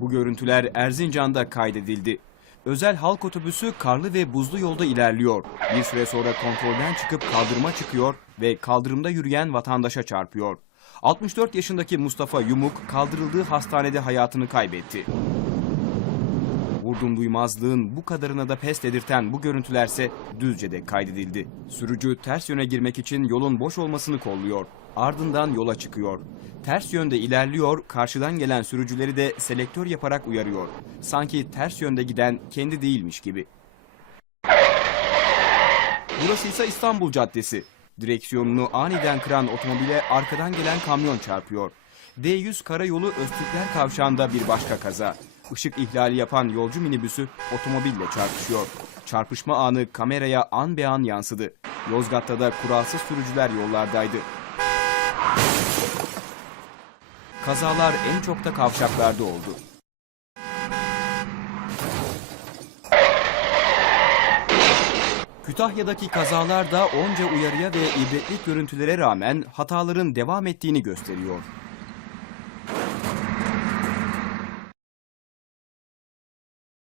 Bu görüntüler Erzincan'da kaydedildi. Özel halk otobüsü karlı ve buzlu yolda ilerliyor. Bir süre sonra kontrolden çıkıp kaldırıma çıkıyor ve kaldırımda yürüyen vatandaşa çarpıyor. 64 yaşındaki Mustafa Yumuk kaldırıldığı hastanede hayatını kaybetti. Vurdum duymazlığın bu kadarına da pes dedirten bu görüntülerse Düzce'de kaydedildi. Sürücü ters yöne girmek için yolun boş olmasını kolluyor. Ardından yola çıkıyor. Ters yönde ilerliyor, karşıdan gelen sürücüleri de selektör yaparak uyarıyor. Sanki ters yönde giden kendi değilmiş gibi. Burası ise İstanbul Caddesi. Direksiyonunu aniden kıran otomobile arkadan gelen kamyon çarpıyor. D100 karayolu Öztürkler Kavşağı'nda bir başka kaza. Işık ihlali yapan yolcu minibüsü otomobille çarpışıyor. Çarpışma anı kameraya an be an yansıdı. Yozgat'ta da kuralsız sürücüler yollardaydı. Kazalar en çok da kavşaklarda oldu. Kütahya'daki kazalar da onca uyarıya ve ibretlik görüntülere rağmen hataların devam ettiğini gösteriyor.